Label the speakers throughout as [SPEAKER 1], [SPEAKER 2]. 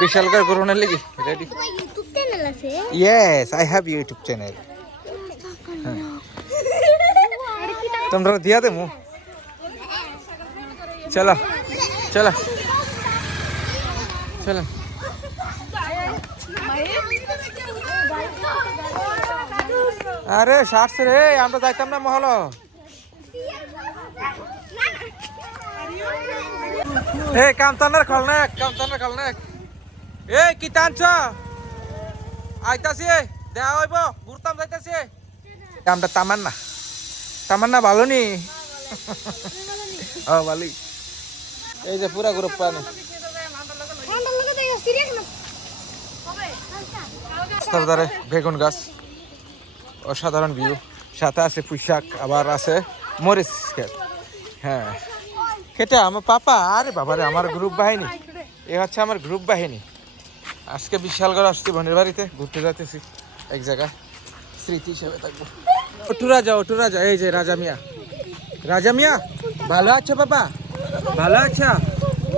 [SPEAKER 1] বিশালকার করোনার লেগে ready yes I have YouTube channel তোমরা দিয়া দেবো চলো চলো। চলো। আরে সারছে রে আমরা যাইতাম না মহল। এ কামতানের খলনাক কামতানের খলনাক এ, কি টানছ? আইতাছি, দেয়া হইব ঘুরতাম যাইতাছি। আমরা তামান্না। তামান্না ভালো নি? ও এই যে পুরা গ্রুপ বেগুন গাছ। অসাধারণ ভিউ। সাথে আছে পুঁইশাক, আবার আছে মরিচ হ্যাঁ। খেটা আমার পাপা, আরে বাবারে আমার গ্রুপ বাহিনী। এ হচ্ছে আমার গ্রুপ বাহিনী। আজকে বিশালগড় আসছি বোনের বাড়িতে, ঘুরতে যাচ্ছি এক জায়গায় স্মৃতি হিসেবে থাকব। ওটু রাজা ওটু রাজা এই যে রাজা মিয়া। রাজা মিয়া, ভালো আছো বাবা ভালো আছো?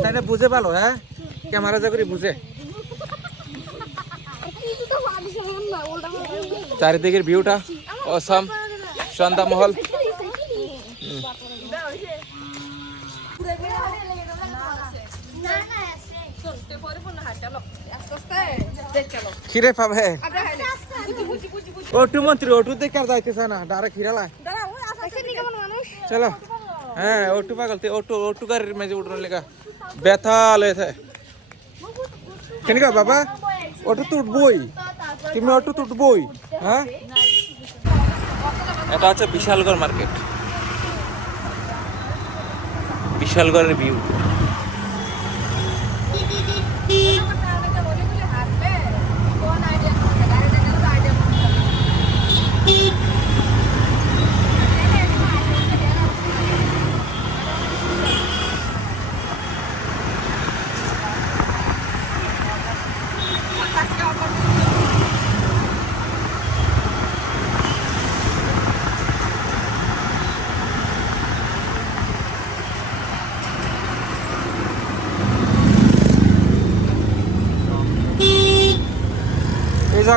[SPEAKER 1] না বুঝে ভালো হ্যাঁ? ক্যামেরা যা করে বুঝে। চারিদিকের ভিউটা অসম সন্ধ্যা মহল। খিরে পাবে। ওটু মন্ত্রী ওটু দেখে আর যাইতেছে না ডাইরেক্ট খিরালায় চলো। হ্যাঁ ওটু পাগল তে ওটু ওটু গাড়ির মেজে উঠনে লেগা। ব্যথা লেছে কেন বাবা? ওটু তো উঠবই। তুমি অটো তো উঠবই হ্যাঁ? এটা হচ্ছে বিশালগড় মার্কেট। বিশালগড়ের ভিউ।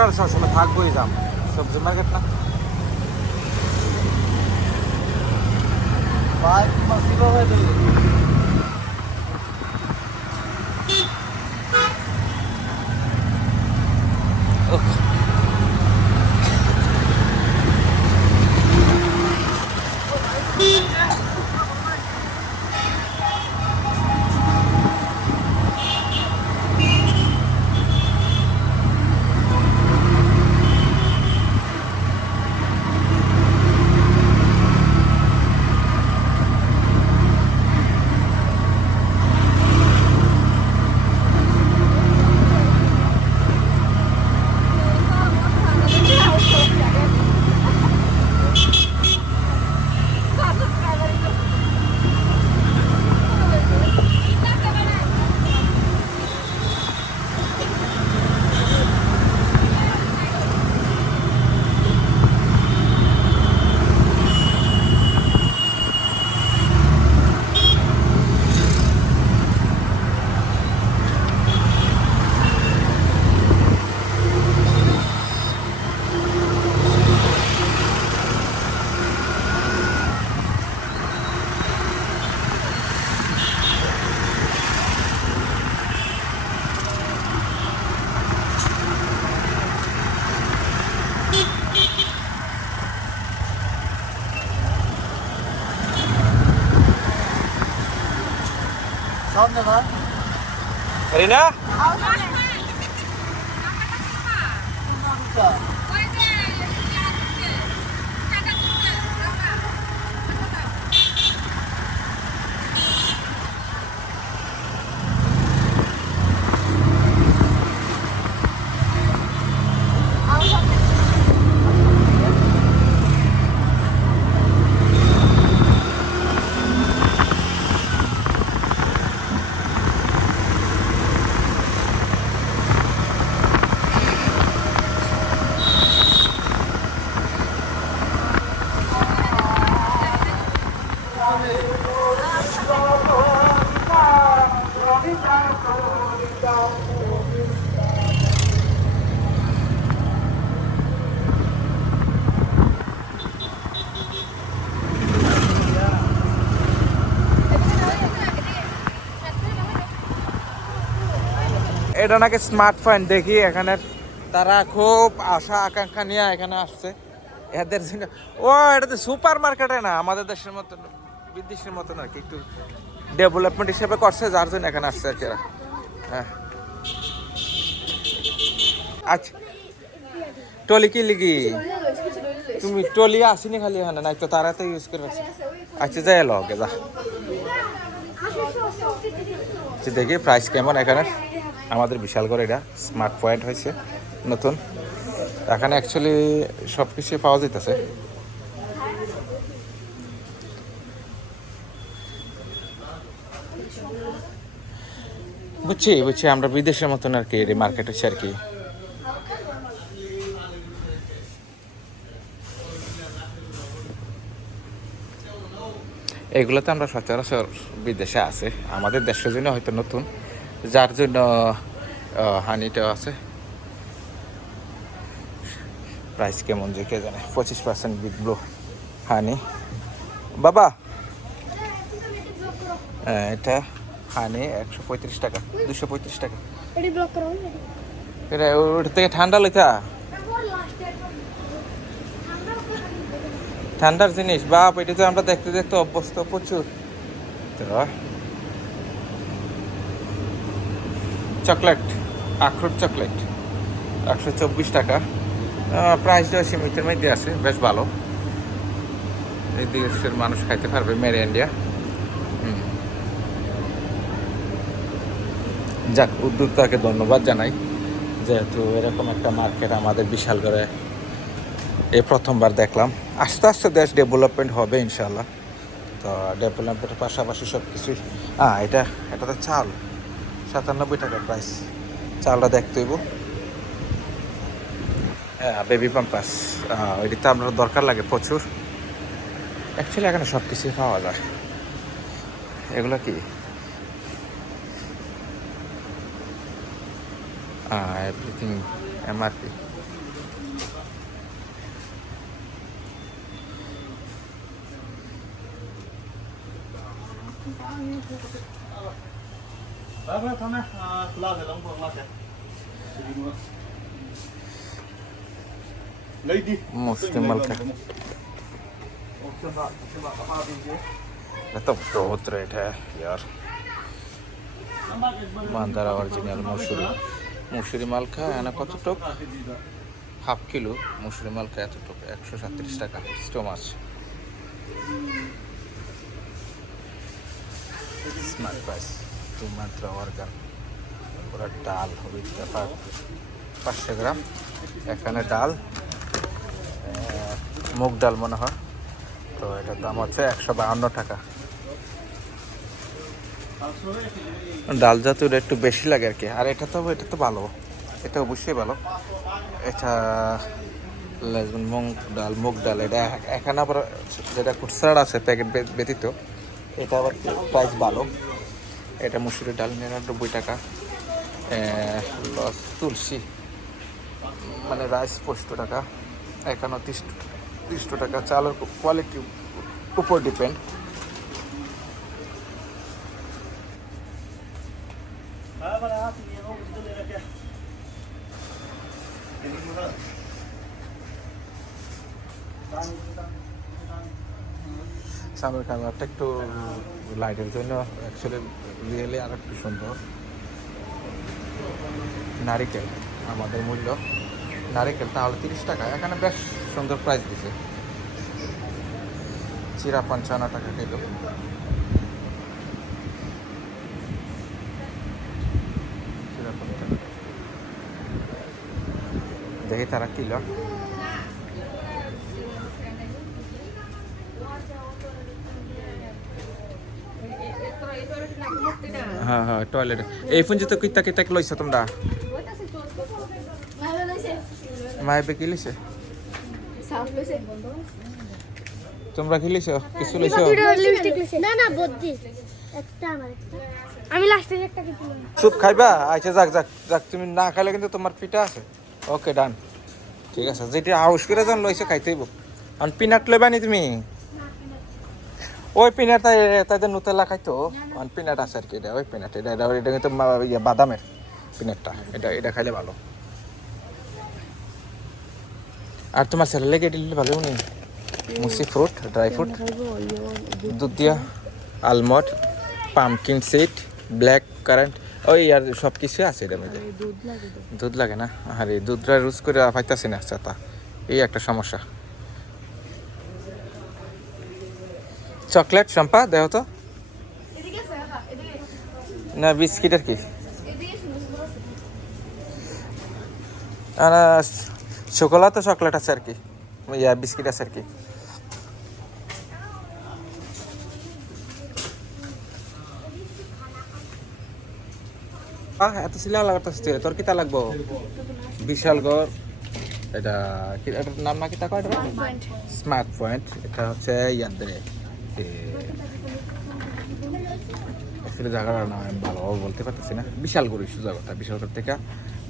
[SPEAKER 1] জায়গাটা সবসময় থাকবোই দাম সবজি মার্কেট না? উফ। রিনা? এটা নাকি স্মার্টফোন দেখি এখানে তারা খুব আশা আকাঙ্ক্ষা নিয়ে এখানে আসছে। এদের জন্য ও এটা তো সুপার মার্কেটে না আমাদের দেশের মতন বিদেশের মতন আর কি একটু ডেভেলপমেন্ট হিসেবে করছে যার জন্য এখানে আসছে আর কি হ্যাঁ। আচ্ছা। টলি কি লিগি? তুমি টলি আসিনি খালি এখানে নাই তো তারা তো ইউজ করে আচ্ছা যাই ওকে যা। আচ্ছা, দেখি প্রাইস কেমন এখানে। আমাদের বিশাল করে এটা স্মার্ট পয়েন্ট হয়েছে, নতুন। এখানে অ্যাকচুয়ালি সব কিছুই পাওয়া যেতেছে বুঝছি বুঝছি, আমরা বিদেশের মতন আর কি মার্কেট হচ্ছে আর কি। এগুলোতে আমরা সচরাচর বিদেশে আছে। আমাদের দেশের জন্য হয়তো নতুন। যার জন্য হানিটা আছে। প্রাইস কেমন যে কে জানে পঁচিশ পার্সেন্ট বিগ ব্লো হানি। বাবা! হ্যাঁ, এটা হানি একশো পঁয়ত্রিশ টাকা দুশো পঁয়ত্রিশ টাকা। এটা ওটা থেকে ঠান্ডা লেখা ঠান্ডার জিনিস বাপ এটা তো আমরা দেখতে দেখতে অভ্যস্ত প্রচুর। তো চকলেট, আখরোট চকলেট, একশো চব্বিশ টাকা। প্রাইসটা সীমিতের মধ্যে আছে, বেশ ভালো। এই দেশের মানুষ খাইতে পারবে মেরে ইন্ডিয়া। যাক, উদ্যোক্তাকে ধন্যবাদ জানাই, যেহেতু এরকম একটা মার্কেট আমাদের বিশাল করে এই প্রথমবার দেখলাম। আস্তে আস্তে দেশ ডেভেলপমেন্ট হবে ইনশাল্লাহ তো ডেভেলপমেন্টের পাশাপাশি সব কিছুই হ্যাঁ এটা এটা তো চাল। সাতানব্বই টাকা প্রাইস চালটা দেখতে হইব। হ্যাঁ বেবি পাম্পাস ওইটি তো আপনার দরকার লাগে প্রচুর। অ্যাকচুয়ালি এখানে সব কিছুই পাওয়া যায়। এগুলো কি? Everything MRP Vâng, thôi hai bên dưới. এত বহুত রেট ইয়ার মান্দারা অরিজিনাল মুসুরি মুসুরি মালকা এনে কত টক হাফ কিলো মুসুরি মালকা এত টক একশো সাতত্রিশ টাকা স্টোমাচ স্মার্ট প্রাইস তিন মাত্রা অর্গান পুরো ডাল হবে পাঁচশো গ্রাম। এখানে ডাল মুগ ডাল মনে হয়। তো এটার দাম হচ্ছে একশো বাহান্ন টাকা। ডাল জাতীয় একটু বেশি লাগে আর কি। আর এটা তো এটা তো ভালো। এটা অবশ্যই ভালো। এটা মুগ ডাল মুগ ডাল। এটা এখানে আবার যেটা খুচরা আছে প্যাকেট ব্যতীত, এটা আবার প্রাইস ভালো। এটা মুসুরি ডাল নিরানব্বই টাকা। তুলসী। মানে রাইস পঁচিশশো টাকা। এখানে তিরিশ তিরিশশো টাকা। চালের কোয়ালিটি উপর ডিপেন্ড সামনের ক্যামেরাটা একটু লাইটের জন্য অ্যাকচুয়ালি রিয়েলি আর একটু সুন্দর। নারিকেল, আমাদের মূল্য। নারিকেল তাহলে তিরিশ টাকা, এখানে বেশ সুন্দর প্রাইস দিছে। চিরা পঞ্চান্ন টাকা কিলো। দেখি তারা কিলো। হ্যাঁ হ্যাঁ টয়লেট এই ফোন তো কিতা কিতা লইছ তোমরা? ভালো লাগছে মায়ে কি লইছে তোমরা কি লইছ কিছু লইছ
[SPEAKER 2] না না বদ্দি। একটা আমার আমি লাস্টে একটা কিছু
[SPEAKER 1] স্যুপ খাইবা? আচ্ছা যাক যাক যাক তুমি না খাইলে কিন্তু তোমার পিঠা আছে। ওকে ডান ঠিক আছে যেটি হাউস করে যখন লইছে খাইতেইব আর পিনাট লইবা নি তুমি? ওই পিনাটা তাদের নুতেলা খাইতো। পিনাট আছে আর কি এটা ওই পিনাট। এটা এটা এটা কিন্তু ইয়ে বাদামের পিনাটটা। এটা এটা খাইলে ভালো। আর তোমার ছেলে লেগে দিলে ভালো নেই মুসি ফ্রুট ড্রাই ফ্রুট দুধ দিয়া almond pumpkin seed black currant ওই আর সব কিছু আছে এটার মধ্যে। দুধ লাগে না? আরে দুধটা রুজ করে পাইতেছি না আচ্ছা তা এই একটা সমস্যা। চকলেট শম্পা দেহ তো। না বিস্কিট আর কি চকোলা তো চকলেট আছে আর কি। ইয়া বিস্কিট আছে আর কি। এত সিলা লাগাতে তোর কিতা লাগবো? বিশাল গড় এটা নাম না কিতা কয়? স্মার্ট পয়েন্ট এটা হচ্ছে ইয়াদের অ্যাকচুয়ালি জায়গাটার নাম আমি ভালোভাবে বলতে পারতেছি না। বিশালগড় ইস্যু জায়গাটা, বিশালগড় থেকে।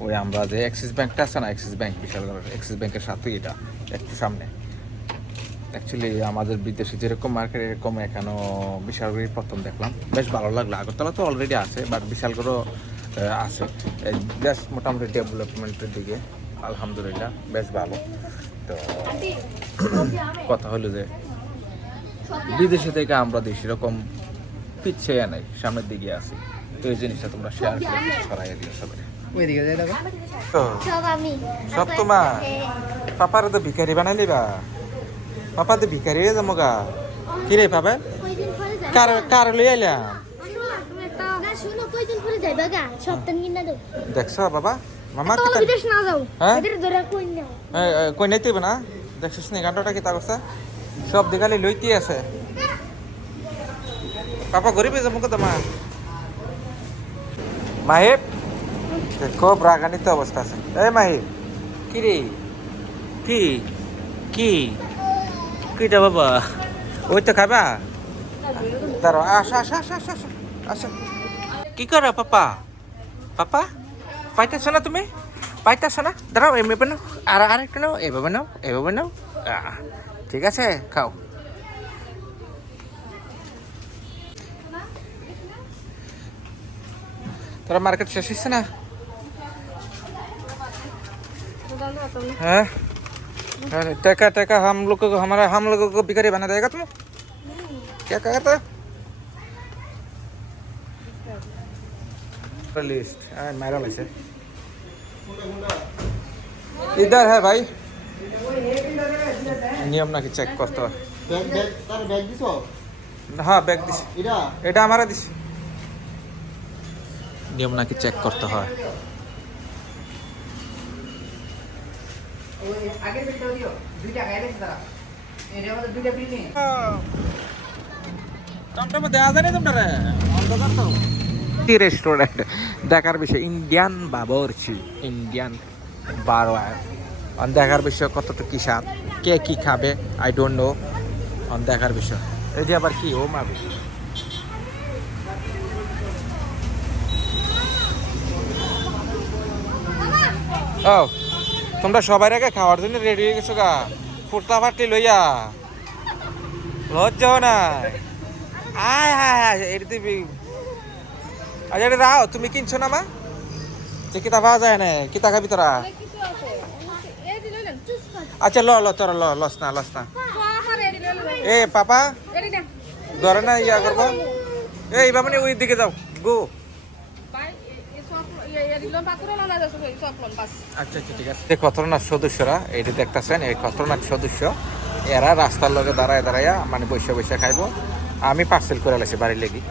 [SPEAKER 1] ওই আমরা যে অ্যাক্সিস ব্যাংকটা আছে না অ্যাক্সিস ব্যাংক বিশালগড় অ্যাক্সিস ব্যাংকের সাথেই এটা, একটু সামনে। অ্যাকচুয়ালি আমাদের বিদেশে যেরকম মার্কেট এরকম এখানেও বিশালগড়ই প্রথম দেখলাম। বেশ ভালো লাগল। আগরতলা তো অলরেডি আছে বাট বিশালগড়ও আছে। বেশ মোটামুটি ডেভেলপমেন্টের দিকে, আলহামদুলিল্লাহ, বেশ ভালো। তো, কথা হলো যে বিদেশে থেকে আমরা দেশ এরকম পিছিয়ে নাই সামনের দিকে আছি। তো এই জিনিসটা তোমরা শেয়ার করে ছড়াইয়া দিও সবাই। সব তোমার? পাপার তো ভিখারি বানাইলি বা পাপা তো ভিখারি হয়ে যাব গা। কি রে পাবে কার কার লই আইলাম দেখছ বাবা? মামা বিদেশ না যাও। হ্যাঁ? কই নাইতে না। দেখছিস নি গানটা কি তা করছে? সব দিগালি লইতে আছে। পাপা গরিবে যাব মা। মাহিব খুব রাগানিত অবস্থা আছে। এই মাহিব, কি রে? কি? কি? কিটা বাবা? ওই তো খাবা? দাঁড়ো আসা আসা আসা আসা আসা কি করো পাপা? পাপা, পাইতেছো না তুমি? পাইতেছো না? দাঁড়াও, এমনি নাও আর আর একটু নাও, এভাবে নাও এভাবে নাও। ঠিক আছে খাও তোরা मार्केट শেষ হচ্ছে না हाँ अरे टका टका हम लोग को हमारा हम लोगों को भिखारी बना देगा तुम क्या कहा था लिस्ट मारा लाइसे इधर है भाई নিয়ম নাকি চেক করতে হয়
[SPEAKER 3] ব্যাগ ব্যাগ তার ব্যাগ হ্যাঁ ব্যাগ দিস এটা?
[SPEAKER 1] এটা আমারা দিস নিয়ম নাকি চেক করতে হয়। রেস্টুরেন্ট দেখার বিষয় ইন্ডিয়ান বাবরচি ইন্ডিয়ান বারোয়ার। দেখার বিষয় কতটা কি স্বাদ? কে কি খাবে আই ডোন্ট নো দেখার বিষয়। এই যে আবার কি, ও মাবি ও, তোমরা সবাই আগে খাওয়ার জন্য রেডি হয়ে গেছো গা। ফুটলা ফাটলি লইয়া। লজ্জাও না আয়, হায় হায়, এটা তুমি। আচ্ছা এটা রাও, তুমি কিনছো না মা? যে কিতা পাওয়া যায় না কিতা খাবি তোরা? আচ্ছা ল ল, তোরা ল, লস না লস না। এ, পাপা, ধরে না, ইয়া করব। এই বাবা ওই দিকে যাও, গো। আচ্ছা আচ্ছা সদস্যরা এই এরা রাস্তার লগে দাঁড়াইয়া মানে আমি পার্সেল করে লাইছি বাড়ির লেগে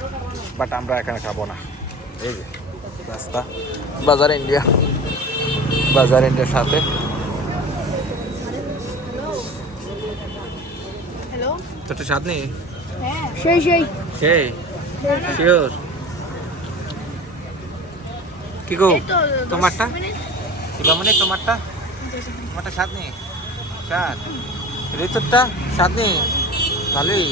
[SPEAKER 1] বাট আমরা এখানে খাব না। এই যে, রাস্তা। বাজার ইন্ডিয়া। বাজার ইন্ডিয়ার সাথে। হ্যালো ছোট স্বাদ নেই?
[SPEAKER 2] হ্যাঁ। সেই সেই।
[SPEAKER 1] সেই? শিওর কি গো তোমারটা? দশ মানে তোমারটা? তোমারটা স্বাদ নেই? স্বাদ। ঋতুরটা স্বাদ নেই? ভালোই।